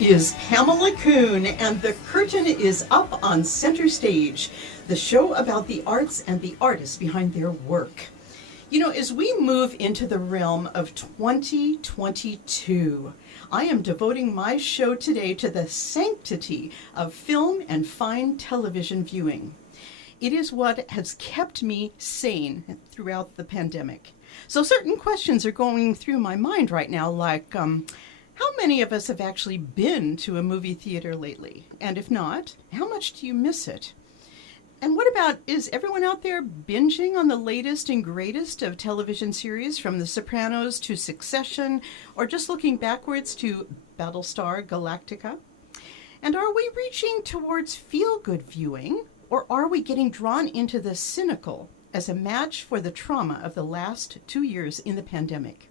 is Pamela Kuhn, and the curtain is up on Center Stage, the show about the arts and the artists behind their work. You know, as we move into the realm of 2022, I am devoting my show today to the sanctity of film and fine television viewing. It is what has kept me sane throughout the pandemic. So certain questions are going through my mind right now, like, how many of us have actually been to a movie theater lately? And if not, how much do you miss it? And what about, is everyone out there binging on the latest and greatest of television series, from The Sopranos to Succession, or just looking backwards to Battlestar Galactica? And are we reaching towards feel-good viewing, or are we getting drawn into the cynical as a match for the trauma of the last 2 years in the pandemic?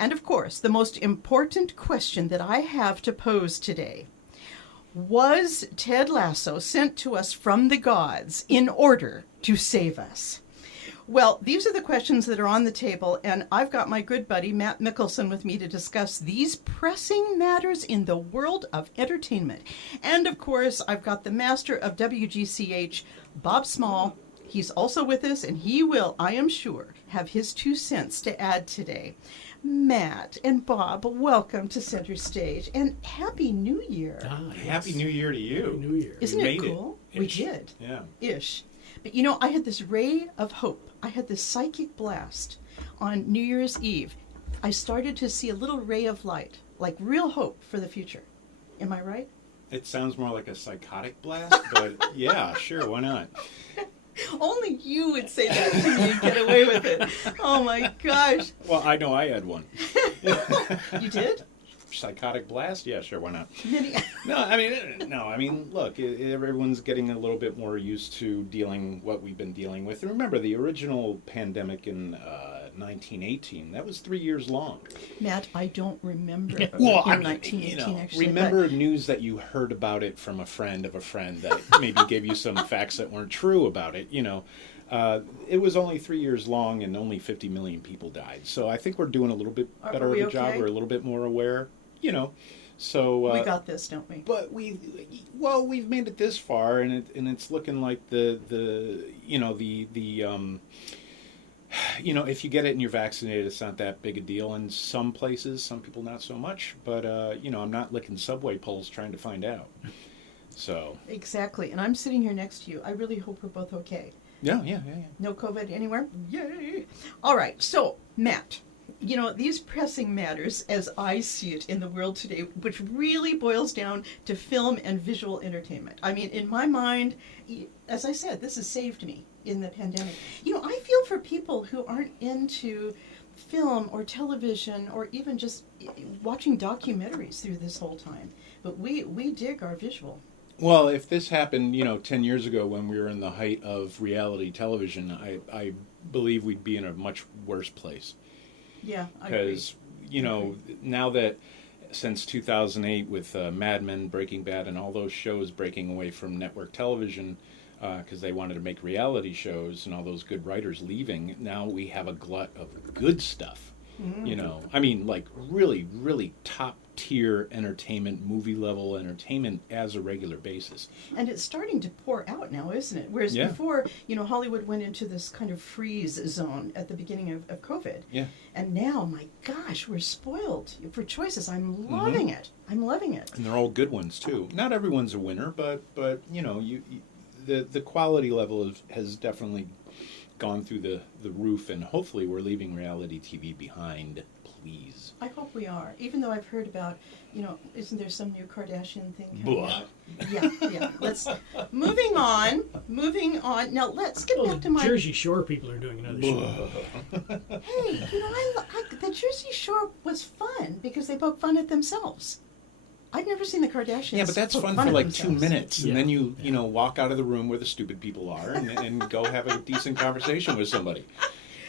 And of course, the most important question that I have to pose today: was Ted Lasso sent to us from the gods in order to save us? Well, these are the questions that are on the table, and I've got my good buddy Matt Mickelson with me to discuss these pressing matters in the world of entertainment. And of course, I've got the master of WGCH, Bob Small. He's also with us, and he will, I am sure, have his 2 cents to add today. Matt and Bob, welcome to Center Stage, and Happy New Year. Yes. Happy New Year to you. Happy New Year. Isn't it cool? We did. Yeah. Ish. But you know, I had this ray of hope. I had this psychic blast on New Year's Eve. I started to see a little ray of light, like real hope for the future. Am I right? It sounds more like a psychotic blast, but yeah, sure, why not? Only you would say that to me and get away with it. Oh my gosh. Well, I know I had one. You did? Psychotic blast? Yeah, sure, why not? Many. No, I mean, look, everyone's getting a little bit more used to dealing what we've been dealing with. And remember, the original pandemic in 1918, that was 3 years long. Matt, I don't remember Well, in 1918, actually. remember news that you heard about it from a friend of a friend that maybe gave you some facts that weren't true about it, you know. It was only 3 years long and only 50 million people died. So I think we're doing a little bit better of a job. We're a little bit more aware, you know. So we got this, don't we? But we've made it this far, and it's looking like the if you get it and you're vaccinated, it's not that big a deal in some places. Some people not so much. But I'm not licking subway poles trying to find out. So exactly, and I'm sitting here next to you. I really hope we're both okay. Yeah. No COVID anywhere? Yay! All right, so, Matt, you know, these pressing matters, as I see it in the world today, which really boils down to film and visual entertainment. I mean, in my mind, as I said, this has saved me in the pandemic. You know, I feel for people who aren't into film or television or even just watching documentaries through this whole time. But we dig our visual. Well, if this happened, 10 years ago when we were in the height of reality television, I believe we'd be in a much worse place. Yeah, I agree. Because, now that since 2008 with Mad Men, Breaking Bad, and all those shows breaking away from network television because they wanted to make reality shows and all those good writers leaving, now we have a glut of good stuff. I mean, like really, really top-tier entertainment, movie-level entertainment as a regular basis. And it's starting to pour out now, isn't it? Whereas before, Hollywood went into this kind of freeze zone at the beginning of COVID. Yeah. And now, my gosh, we're spoiled for choices. I'm loving it. I'm loving it. And they're all good ones, too. Not everyone's a winner, but the quality level has definitely gone through the roof, and hopefully we're leaving reality TV behind, please. I hope we are, even though I've heard about, isn't there some new Kardashian thing coming out? Yeah. Let's, moving on. Now, let's get back to my... Jersey Shore people are doing another show. Hey, the Jersey Shore was fun because they poke fun at themselves. I've never seen the Kardashians. Yeah, but that's fun for like themselves. 2 minutes, and then you walk out of the room where the stupid people are, and go have a decent conversation with somebody.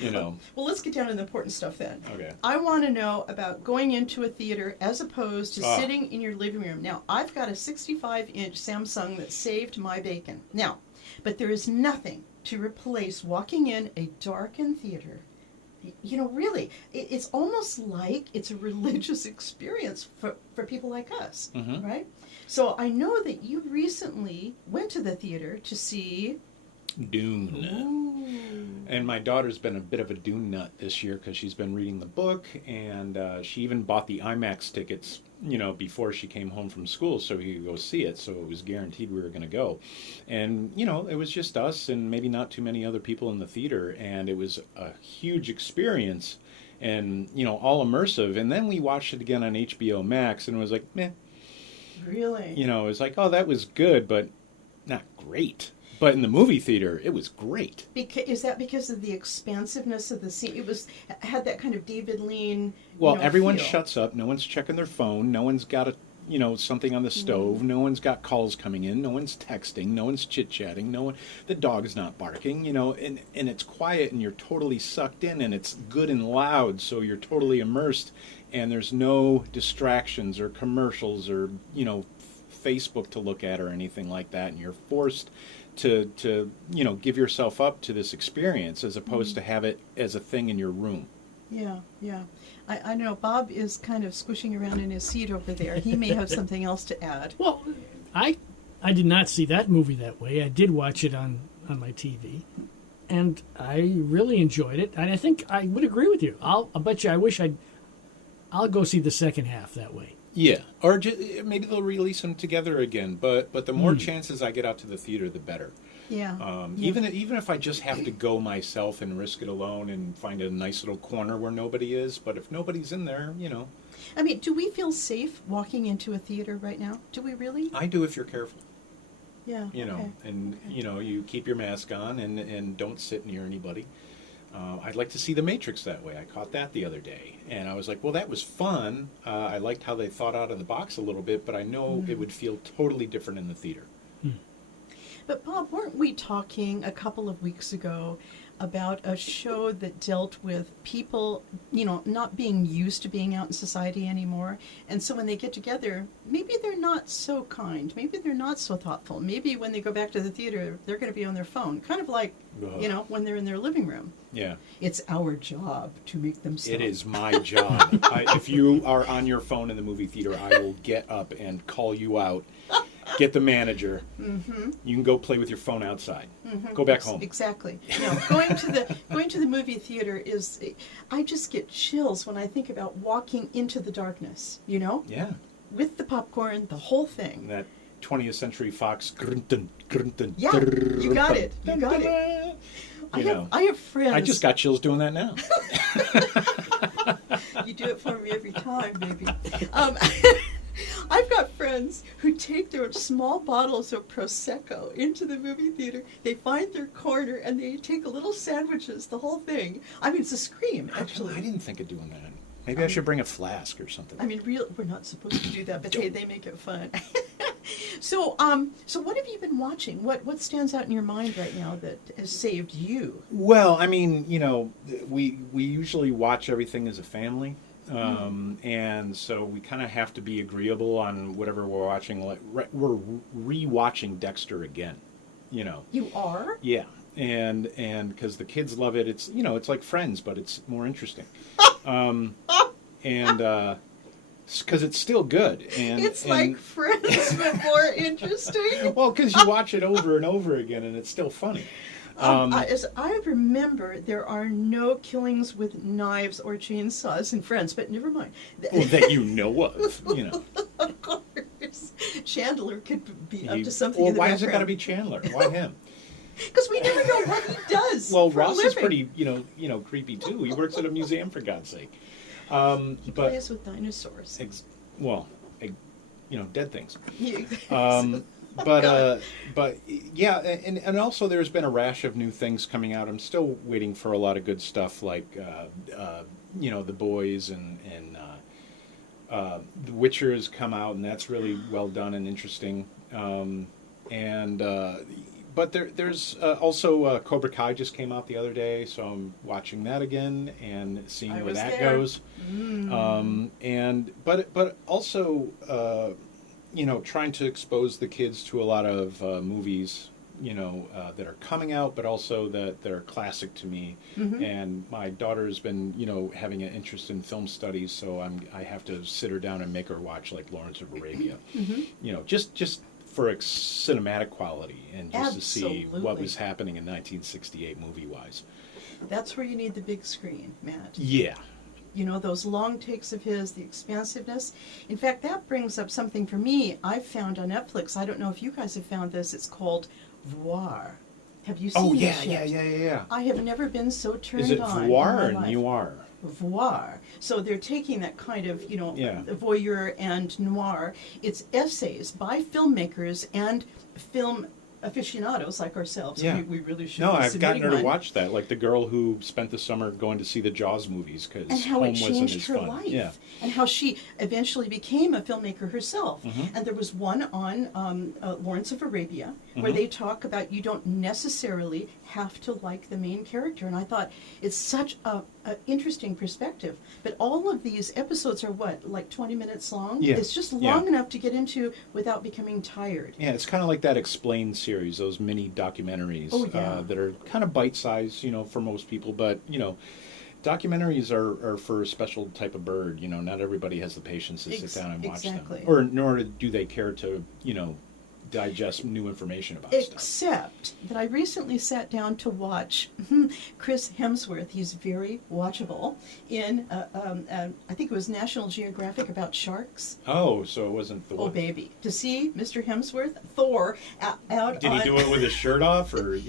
Well, let's get down to the important stuff then. Okay. I want to know about going into a theater as opposed to sitting in your living room. Now, I've got a 65-inch Samsung that saved my bacon. Now, but there is nothing to replace walking in a darkened theater Really, it's almost like it's a religious experience for people like us, Mhm. right? So I know that you recently went to the theater to see Dune. Ooh. And my daughter's been a bit of a Dune nut this year because she's been reading the book, and she even bought the IMAX tickets, before she came home from school so we could go see it. So it was guaranteed we were going to go. And, it was just us and maybe not too many other people in the theater, and it was a huge experience and, all immersive. And then we watched it again on HBO Max, and it was like, meh. Really? It was like, oh, that was good, but not great. But in the movie theater, it was great. Is that because of the expansiveness of the scene? Had that kind of David Lean. Well, everyone feel. shuts up. No one's checking their phone. No one's got something on the stove. No one's got calls coming in. No one's texting. No one's chit-chatting. The dog's not barking, and it's quiet, and you're totally sucked in, and it's good and loud, so you're totally immersed, and there's no distractions or commercials or, Facebook to look at or anything like that, and you're forced to give yourself up to this experience as opposed to have it as a thing in your room. Yeah. I know Bob is kind of squishing around in his seat over there. He may have something else to add. Well, I did not see that movie that way. I did watch it on my TV, and I really enjoyed it. And I think I would agree with you. I'll bet you. I'll go see the second half that way. Yeah, or maybe they'll release them together again. But the more chances I get out to the theater, the better. Yeah. Even if I just have to go myself and risk it alone and find a nice little corner where nobody is. But if nobody's in there, I mean, do we feel safe walking into a theater right now? Do we really? I do if you're careful. Yeah. Okay. And you keep your mask on and don't sit near anybody. I'd like to see The Matrix that way. I caught that the other day, and I was like, well, that was fun. I liked how they thought out of the box a little bit, but I know it would feel totally different in the theater. But Bob, weren't we talking a couple of weeks ago about a show that dealt with people, not being used to being out in society anymore? And so when they get together, maybe they're not so kind. Maybe they're not so thoughtful. Maybe when they go back to the theater, they're going to be on their phone. Kind of like, when they're in their living room. Yeah. It's our job to make them stop. It is my job. If you are on your phone in the movie theater, I will get up and call you out. Get the manager. Mm-hmm. You can go play with your phone outside. Mm-hmm. Go back home. Exactly. Going to the movie theater I just get chills when I think about walking into the darkness. Yeah. With the popcorn, the whole thing. That 20th Century Fox. Grunton, grunton, yeah, you got it. You got it. I have friends. I just got chills doing that now. You do it for me every time, baby. I've got friends who take their small bottles of Prosecco into the movie theater. They find their corner and they take little sandwiches, the whole thing. I mean, it's a scream, actually. I didn't think of doing that. Maybe I should bring a flask or something. I mean, we're not supposed to do that, but they make it fun. So what have you been watching? What stands out in your mind right now that has saved you? Well, I mean, we usually watch everything as a family. And so we kind of have to be agreeable on whatever we're watching. Like we're re-watching Dexter again, You are? Yeah, and because the kids love it. It's it's like Friends, but it's more interesting. And because it's still good. And it's like Friends, but more interesting. Well, because you watch it over and over again, and it's still funny. As I remember, there are no killings with knives or chainsaws in Friends, but never mind. Well, that you know of, Of course. Chandler could be up to something Well, in the why background. has it got to be Chandler? Why him? Because we never know what he does. Well, for a Ross is living. pretty, creepy too. He works at a museum, for God's sake. He plays with dinosaurs. Dead things. Yeah. But yeah, and also there's been a rash of new things coming out. I'm still waiting for a lot of good stuff like The Boys and The Witcher has come out, and that's really well done and interesting. But there's also Cobra Kai just came out the other day, so I'm watching that again and seeing where that goes. But also trying to expose the kids to a lot of movies that are coming out, but also that they're classic to me. And my daughter's been, having an interest in film studies, so I have to sit her down and make her watch like Lawrence of Arabia. Just for cinematic quality and just to see what was happening in 1968 movie-wise. That's where you need the big screen, Matt. Yeah. Those long takes of his, the expansiveness. In fact, that brings up something for me I've found on Netflix. I don't know if you guys have found this. It's called Vior. Have you seen this yet? Yeah. I have never been so turned on. Is it Vior or Noir? Voir. So they're taking that kind of, voyeur and noir. It's essays by filmmakers and film aficionados like ourselves. Yeah. We really should. No, be I've gotten her to one. watch that. Like the girl who spent the summer going to see the Jaws movies because And how home it wasn't changed as her fun. life. Yeah. And how she eventually became a filmmaker herself. And there was one on Lawrence of Arabia where they talk about you don't necessarily have to like the main character. And I thought it's such a interesting perspective. But all of these episodes are like 20 minutes long? Yeah. It's just long enough to get into without becoming tired. Yeah, it's kind of like that Explained series, those mini documentaries that are kind of bite-sized, for most people. But, documentaries are for a special type of bird. Not everybody has the patience to sit down and watch them. Or nor do they care to, digest new information about stuff. Except that I recently sat down to watch Chris Hemsworth. He's very watchable in, I think it was National Geographic about sharks. Oh, so it wasn't the one. Oh, baby. To see Mr. Hemsworth, Thor, out Did he do it with his shirt off, or,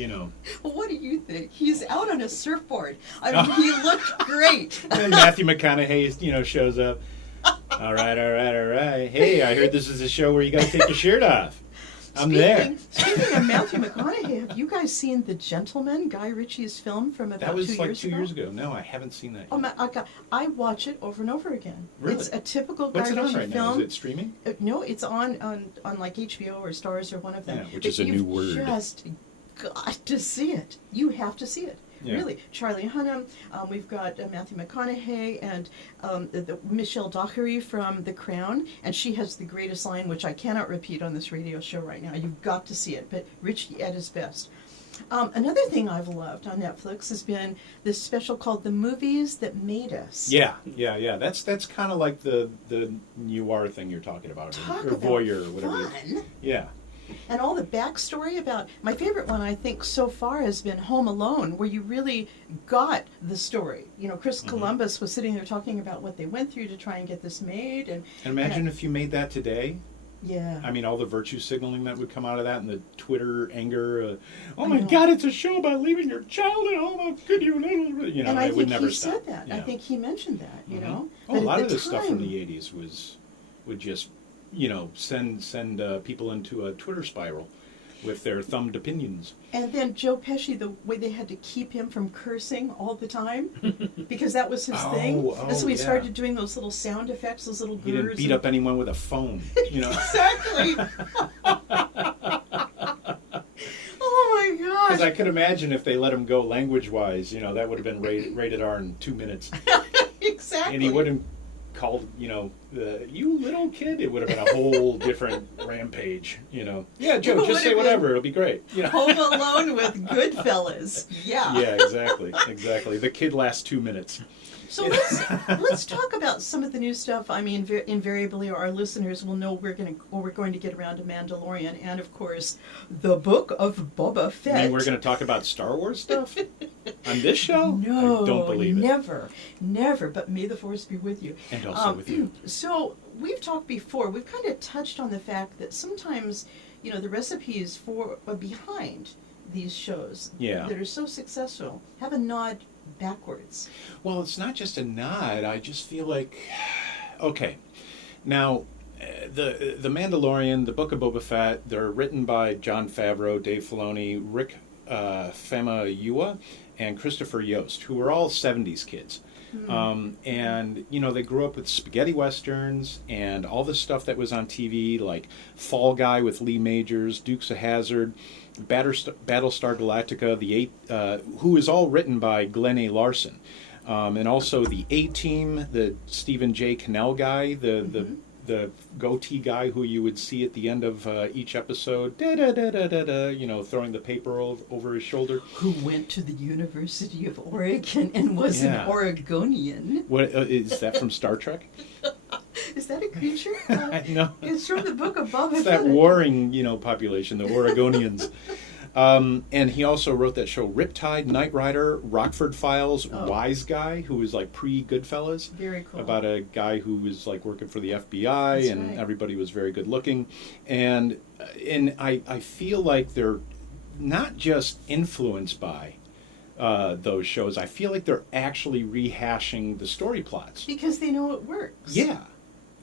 Well, what do you think? He's out on a surfboard. I mean, he looked great. And Matthew McConaughey, shows up. All right. Hey, I heard this is a show where you got to take your shirt off. I'm there. Speaking of Matthew McConaughey, have you guys seen The Gentleman, Guy Ritchie's film from about 2 years ago? That was like 2 years ago. No, I haven't seen that yet. Oh my God. I watch it over and over again. Really? It's a typical Guy What's it Ritchie on right film. now? Is it streaming? No, it's on like HBO or Stars or one of them. Yeah, which is a new word. You've just got to see it. You have to see it. Yeah. Really. Charlie Hunnam, we've got Matthew McConaughey and the Michelle Dockery from The Crown, and she has the greatest line, which I cannot repeat on this radio show right now. You've got to see it, but Ritchie at his best. Another thing I've loved on Netflix has been this special called The Movies That Made Us. Yeah. That's kind of like the noir thing you're talking about, Talk or about voyeur, or whatever. fun. Yeah. And all the backstory about, my favorite one I think so far has been Home Alone, where you really got the story. Chris Columbus was sitting there talking about what they went through to try and get this made. And imagine if you made that today. Yeah. I mean, all the virtue signaling that would come out of that, and the Twitter anger. Oh my God, it's a show about leaving your child at home. How could you? And I it would think never he stop. said that. Yeah. I think he mentioned that. Oh, But a lot at of the this stuff from time- the '80s would just send people into a Twitter spiral with their thumbed opinions. And then Joe Pesci, the way they had to keep him from cursing all the time, because that was his thing. And so he started doing those little sound effects, those little He didn't gurrs. beat up anyone with a phone. Exactly. Oh my gosh. Because I could imagine if they let him go language-wise, that would have been rated R in 2 minutes. Exactly. And he wouldn't called, you little kid. It would have been a whole different rampage, Yeah, Joe, just say whatever. It'll be great. Home Alone with Goodfellas. Yeah. Yeah, exactly. The kid lasts 2 minutes. So let's talk about some of the new stuff. I mean, invariably, our listeners will know we're going to get around to Mandalorian, and of course, the book of Boba Fett. You mean we're going to talk about Star Wars stuff on this show? No, I don't believe it. Never. But may the force be with you. And also with you. So we've talked before. We've kind of touched on the fact that sometimes, the recipes for behind these shows that are so successful have a nod backwards. Well, it's not just a nod. I just feel like, okay, now the Mandalorian, the Book of Boba Fett, they're written by Jon Favreau, Dave Filoni, Rick Famuyiwa, and Christopher Yost, who were all 70s kids. And, they grew up with spaghetti westerns and all the stuff that was on TV, like Fall Guy with Lee Majors, Dukes of Hazzard, Battlestar Galactica, who is all written by Glenn A. Larson. And also the A-Team, the Stephen J. Cannell guy, the the goatee guy who you would see at the end of each episode, da da da da da da, you know, throwing the paper over his shoulder. Who went to the University of Oregon and was an Oregonian. What is that from Star Trek? Is that a creature? I know. It's from the book of Boba Fett. It's that warring, you know, population, the Oregonians. And he also wrote that show Riptide, Knight Rider, Rockford Files, Wise Guy, who was like pre-Goodfellas. Very cool. About a guy who was like working for the FBI. That's and right. Everybody was very good looking. And I feel like they're not just influenced by those shows. I feel like they're actually rehashing the story plots. Because they know it works. Yeah.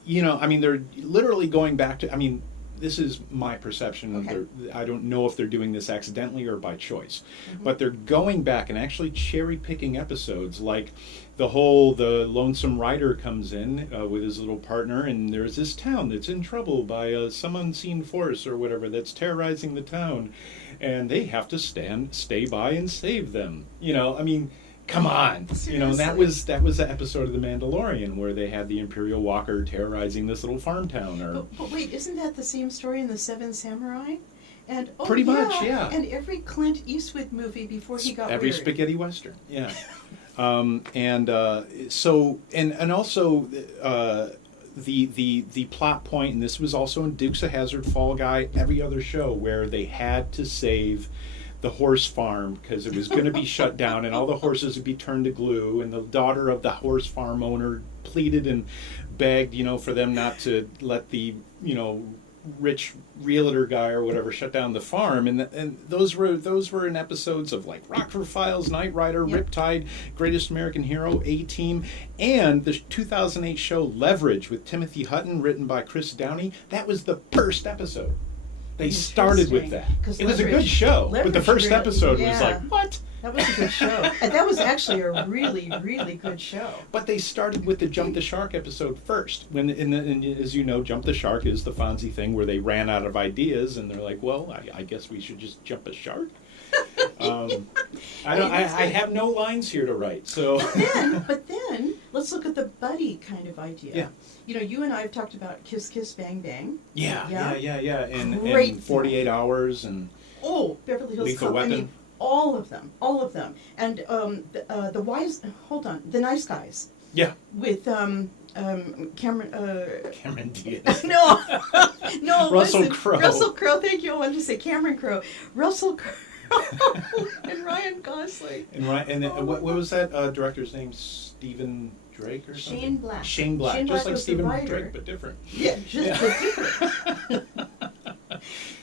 You know, I mean, they're literally going back to, I mean, this is my perception. Okay. I don't know if they're doing this accidentally or by choice, but they're going back and actually cherry picking episodes, like the lonesome rider comes in with his little partner, and there's this town that's in trouble by some unseen force or whatever that's terrorizing the town, and they have to stay by and save them. You know, I mean, come on. Seriously. You know, that was the episode of The Mandalorian where they had the Imperial Walker terrorizing this little farm town. But wait, isn't that the same story in The Seven Samurai? And Pretty much, yeah. And every Clint Eastwood movie before he got every weird. spaghetti western, yeah. And also the plot point, and this was also in Dukes of Hazzard, Fall Guy, every other show where they had to save the horse farm because it was going to be shut down and all the horses would be turned to glue, and the daughter of the horse farm owner pleaded and begged, you know, for them not to let the, you know, rich realtor guy or whatever shut down the farm, and those were in episodes of like Rockford Files, Knight Rider, Riptide, Greatest American Hero, A-Team, and the 2008 show Leverage with Timothy Hutton, written by Chris Downey. That was the first episode. They started with that. It was a good show, but the first episode was like, what? That was a good show. And that was actually a really, really good show. But they started with the Jump the Shark episode first. And as you know, Jump the Shark is the Fonzie thing where they ran out of ideas and they're like, well, I guess we should just jump a shark. I have no lines here to write. So. But then, let's look at the buddy kind of idea. Yeah. You know, you and I have talked about Kiss Kiss Bang Bang. Yeah. And 48 Great Hours and Beverly Hills Lethal Cop. Weapon. I mean, all of them. And the Nice Guys. Yeah. With Cameron. Cameron Diaz. No, Russell Crowe. Russell Crowe. Thank you. I wanted to say Cameron Crowe. Russell Crowe and Ryan Gosling. What was that director's name? Stephen Drake or something? Shane Black. Shane Black. Just Black like was the Stephen writer. Drake, but different. Yeah, but different.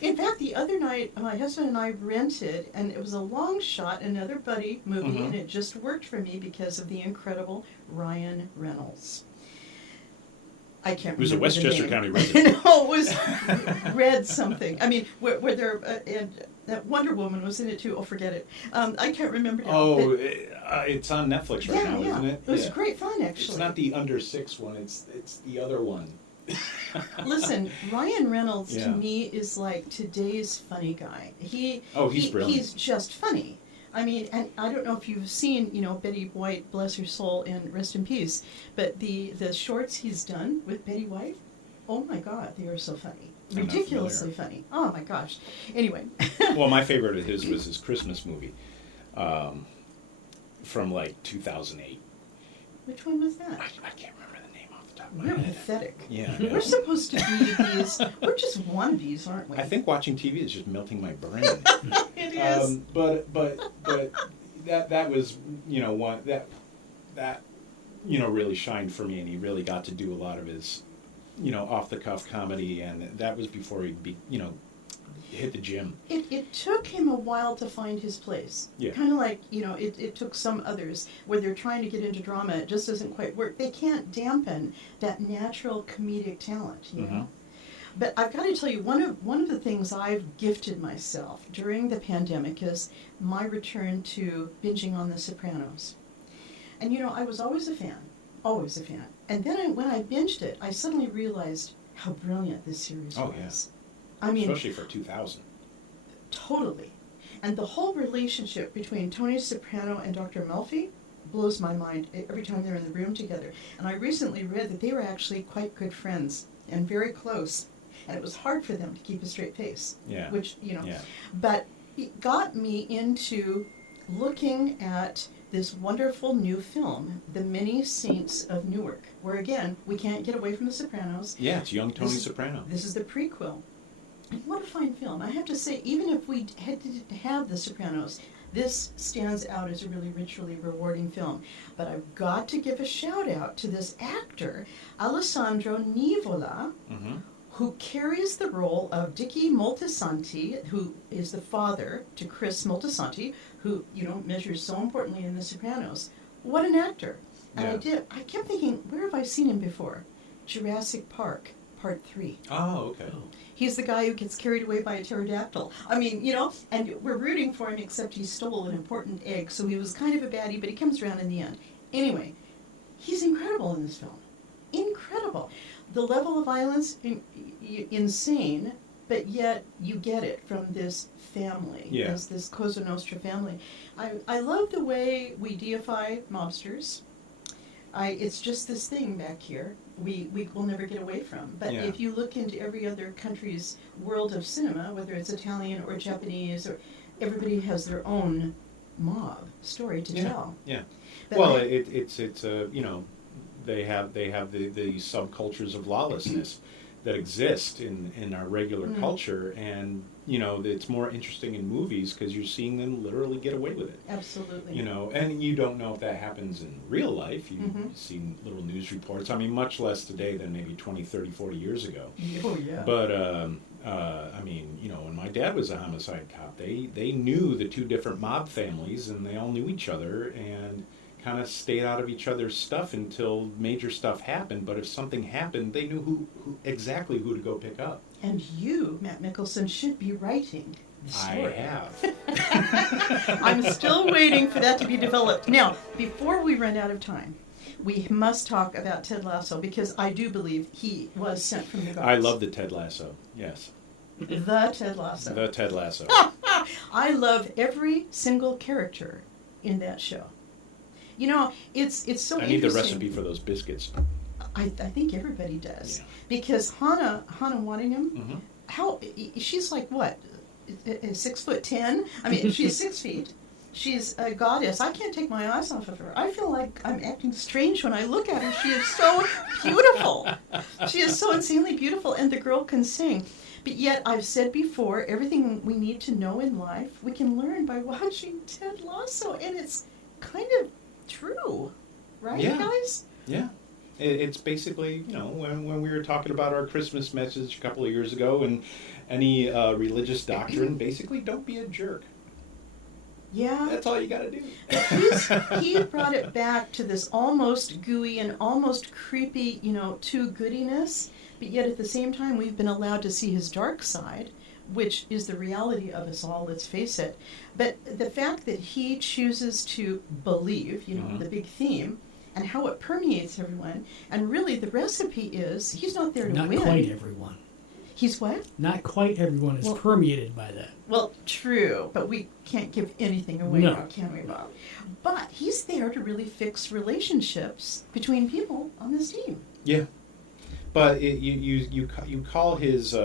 In fact, the other night, my husband and I rented, and it was a long shot, another buddy movie, and it just worked for me because of the incredible Ryan Reynolds. I can't remember. Who's a Westchester the name. County resident. No, it was Red something. I mean, where they're and that Wonder Woman was in it too. Oh, forget it. I can't remember now. Oh, it's on Netflix right now, isn't it? It was great fun, actually. It's not the Under 6 one. It's the other one. Listen, Ryan Reynolds to me is like today's funny guy. He's brilliant. He's just funny. I mean, and I don't know if you've seen, you know, Betty White, bless her soul, and rest in peace, but the shorts he's done with Betty White, oh my God, they are so funny. Ridiculously funny. Oh my gosh. Anyway. Well, my favorite of his was his Christmas movie from like 2008. Which one was that? I can't remember the name off the top of my We're head. pathetic. Yeah. We're supposed to be these, we're just wannabes, aren't we? I think watching TV is just melting my brain. It is. But that was, you know, one that you know, really shined for me, and he really got to do a lot of his, you know, off the cuff comedy, and that was before he hit the gym. It took him a while to find his place. Yeah. Kind of like, you know, it took some others where they're trying to get into drama, it just doesn't quite work. They can't dampen that natural comedic talent, you know. But I've got to tell you, one of the things I've gifted myself during the pandemic is my return to binging on The Sopranos. And you know, I was always a fan. And then when I binged it, I suddenly realized how brilliant this series was. I mean, especially for 2000. Totally. And the whole relationship between Tony Soprano and Dr. Melfi blows my mind every time they're in the room together. And I recently read that they were actually quite good friends and very close. And it was hard for them to keep a straight face. Yeah. Which, Yeah. but it got me into looking at this wonderful new film, The Many Saints of Newark, where again, we can't get away from The Sopranos. Yeah, it's young Tony Soprano. This is the prequel. And what a fine film. I have to say, even if we had to have The Sopranos, this stands out as a really rich, really rewarding film. But I've got to give a shout out to this actor, Alessandro Nivola, who carries the role of Dicky Moltisanti, who is the father to Chris Moltisanti, who, measures so importantly in The Sopranos. What an actor. And Yeah. I kept thinking, where have I seen him before? Jurassic Park, Part 3. Oh, okay. He's the guy who gets carried away by a pterodactyl. I mean, and we're rooting for him, except he stole an important egg, so he was kind of a baddie, but he comes around in the end. Anyway, he's incredible in this film. Incredible. The level of violence, insane, but yet you get it from this family, this Cosa Nostra family. I love the way we deify mobsters. It's just this thing back here we will never get away from. But if you look into every other country's world of cinema, whether it's Italian or Japanese, or everybody has their own mob story to tell. Yeah. But Well, it's they have the subcultures of lawlessness that exist in our regular culture, and it's more interesting in movies because you're seeing them literally get away with it. Absolutely. And you don't know if that happens in real life. You've seen little news reports. I mean, much less today than maybe 20, 30, 40 years ago. Oh, yeah. But, I mean, when my dad was a homicide cop, they knew the two different mob families, and they all knew each other, and kind of stayed out of each other's stuff until major stuff happened. But if something happened, they knew exactly who to go pick up. And you, Matt Mickelson, should be writing the story. I have. I'm still waiting for that to be developed. Now, before we run out of time, we must talk about Ted Lasso, because I do believe he was sent from the gods. I love the Ted Lasso. Yes. The Ted Lasso. The Ted Lasso. I love every single character in that show. It's so interesting. I need the recipe for those biscuits. I think everybody does. Yeah. Because Hannah Waddingham, she's like what, 6'10"? I mean, she's 6 feet. She's a goddess. I can't take my eyes off of her. I feel like I'm acting strange when I look at her. She is so beautiful. She is so insanely beautiful, and the girl can sing. But yet, I've said before, everything we need to know in life, we can learn by watching Ted Lasso, and it's kind of true, right, guys? Yeah. It's basically, when we were talking about our Christmas message a couple of years ago, and any religious doctrine, basically don't be a jerk. Yeah. That's all you got to do. He brought it back to this almost gooey and almost creepy, too goodiness, but yet at the same time we've been allowed to see his dark side, which is the reality of us all, let's face it. But the fact that he chooses to believe, the big theme, and how it permeates everyone, and really the recipe is, he's not there to win. Not quite everyone. He's what? Not quite everyone is permeated by that. Well, true, but we can't give anything away now, can we, Bob? But he's there to really fix relationships between people on this team. Yeah. But you call his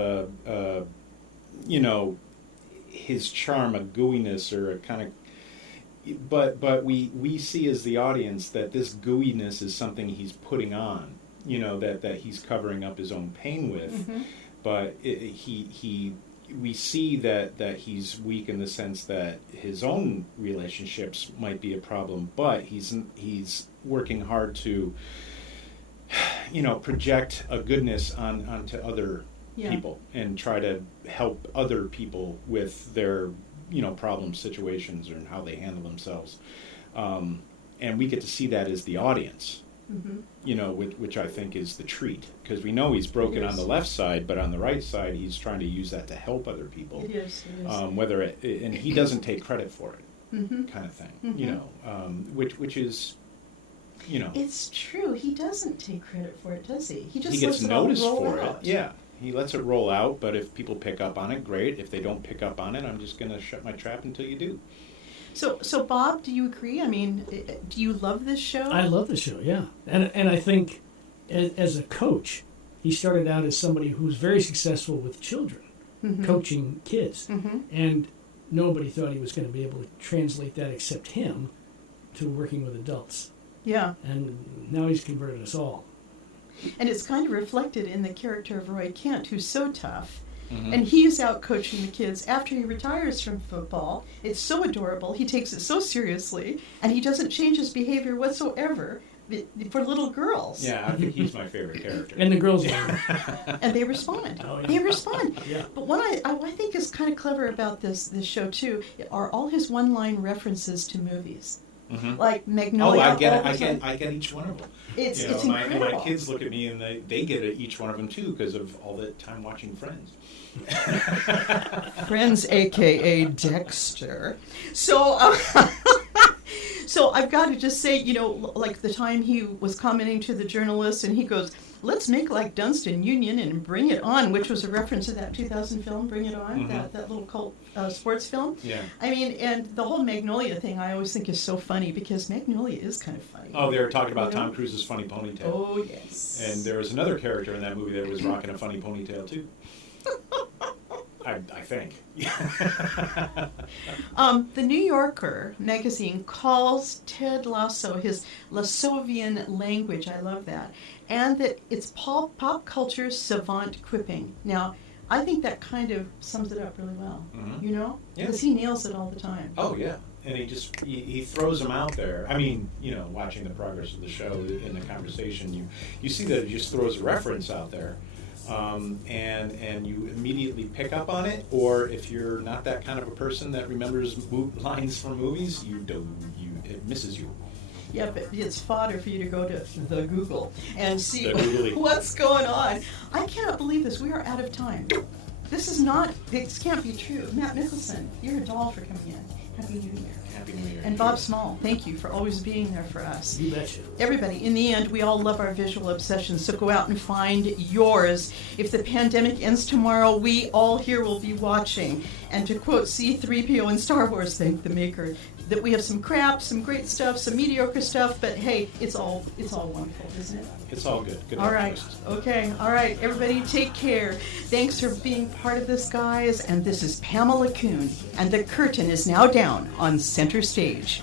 his charm a gooiness or a kind of, but we see as the audience that this gooiness is something he's putting on, that he's covering up his own pain with. But we see that he's weak in the sense that his own relationships might be a problem, but he's working hard to project a goodness onto other people and try to help other people with their problem situations or how they handle themselves, and we get to see that as the audience, which I think is the treat, because we know he's broken on the left side, but on the right side he's trying to use that to help other people. It is. And he doesn't take credit for it, kind of thing, which is. It's true. He doesn't take credit for it, does he? He just he gets lets it all noticed roll for out. it. Yeah, he lets it roll out. But if people pick up on it, great. If they don't pick up on it, I'm just going to shut my trap until you do. So Bob, do you agree? I mean, do you love this show? I love the show, yeah. And I think as a coach, he started out as somebody who was very successful with children, coaching kids. And nobody thought he was going to be able to translate that except him to working with adults. Yeah. And now he's converted us all. And it's kind of reflected in the character of Roy Kent, who's so tough. And he's out coaching the kids after he retires from football. It's so adorable. He takes it so seriously, and he doesn't change his behavior whatsoever for little girls. Yeah, I think he's my favorite character. And the girls love him. And they respond. Oh, yeah. They respond. Yeah. But what I think is kind of clever about this show, too, are all his one-line references to movies. Like Magnolia. Oh, I get each one of them. It's my incredible. kids look at me and they get each one of them too because of all the time watching Friends. Friends, a.k.a. Dexter. So, so I've got to just say, like the time he was commenting to the journalist and he goes, "Let's make like Dunstan Union and Bring It On," which was a reference to that 2000 film, Bring It On, that little cult sports film. Yeah. I mean, and the whole Magnolia thing I always think is so funny because Magnolia is kind of funny. Oh, they were talking about Tom Cruise's funny ponytail. Oh, yes. And there was another character in that movie that was rocking a funny ponytail too. I think. The New Yorker magazine calls Ted Lasso his Lassovian language. I love that. And that it's pop culture savant quipping. Now, I think that kind of sums it up really well, Yeah. Because he nails it all the time. Oh, yeah. And he throws them out there. I mean, watching the progress of the show in the conversation, you see that he just throws a reference out there. And you immediately pick up on it, or if you're not that kind of a person that remembers lines from movies, it misses you. Yeah, but it's fodder for you to go to the Google and see The what's going on. I cannot believe this. We are out of time. This can't be true. Matt Mickelson, you're a doll for coming in. Happy New Year. Happy New Year. And Bob Small, thank you for always being there for us. You betcha. Everybody, in the end, we all love our visual obsessions, so go out and find yours. If the pandemic ends tomorrow, we all here will be watching. And to quote C-3PO in Star Wars, thank the maker, that we have some crap, some great stuff, some mediocre stuff, but hey, it's all wonderful, isn't it? It's all good. Good All luck, right. Chris. Okay. All right. Everybody take care. Thanks for being part of this, guys. And this is Pamela Kuhn. And the curtain is now down on Center Stage.